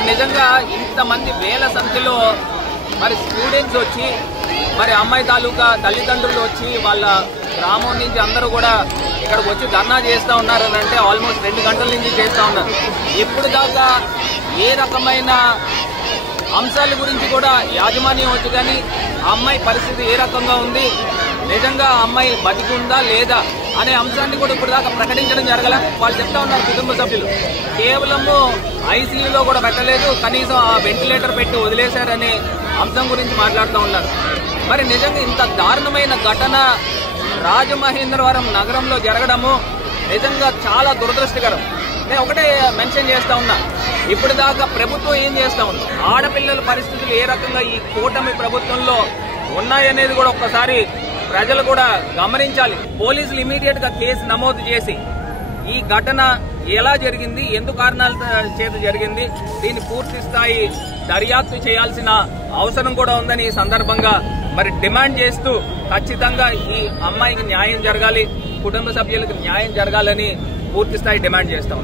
మరి నిజంగా ఇంతమంది వేల సంఖ్యలో మరి స్టూడెంట్స్ వచ్చి మరి అమ్మాయి తాలూకా తల్లిదండ్రులు వచ్చి వాళ్ళ గ్రామం నుంచి అందరూ కూడా ఇక్కడికి వచ్చి ధర్నా చేస్తూ ఉన్నారు అని అంటే ఆల్మోస్ట్ 2 గంటల నుంచి చేస్తూ ఉన్నారు. ఇప్పుడు దాకా ఏ రకమైన అంశాల గురించి కూడా యాజమాన్యం వచ్చి కానీ ఆ అమ్మాయి పరిస్థితి ఏ రకంగా ఉంది, నిజంగా ఆ అమ్మాయి బతికి ఉందా లేదా అనే అంశాన్ని కూడా ఇప్పుడు దాకా ప్రకటించడం జరగల. వాళ్ళు చెప్తా ఉన్నారు కుటుంబ సభ్యులు కేవలము ఐసీయూలో కూడా పెట్టలేదు, కనీసం ఆ వెంటిలేటర్ పెట్టి వదిలేశారనే అంశం గురించి మాట్లాడుతూ ఉన్నారు. మరి నిజంగా ఇంత దారుణమైన ఘటన రాజమహేంద్రవరం నగరంలో జరగడము నిజంగా చాలా దురదృష్టకరం. నేను ఒకటే మెన్షన్ చేస్తా ఉన్నా, ఇప్పుడు దాకా ప్రభుత్వం ఏం చేస్తా ఉంది, ఆడపిల్లల పరిస్థితులు ఏ రకంగా ఈ కూటమి ప్రభుత్వంలో ఉన్నాయనేది కూడా ఒక్కసారి ప్రజలు కూడా గమనించాలి. పోలీసులు ఇమీడియట్ గా కేసు నమోదు చేసి ఈ ఘటన ఎలా జరిగింది, ఎందుకు కారణాల చేత జరిగింది, దీన్ని పూర్తి స్థాయి దర్యాప్తు చేయాల్సిన అవసరం కూడా ఉందని ఈ సందర్భంగా మరి డిమాండ్ చేస్తూ ఖచ్చితంగా ఈ అమ్మాయికి న్యాయం జరగాలి, కుటుంబ సభ్యులకు న్యాయం జరగాలని పూర్తి స్థాయి డిమాండ్ చేస్తాం.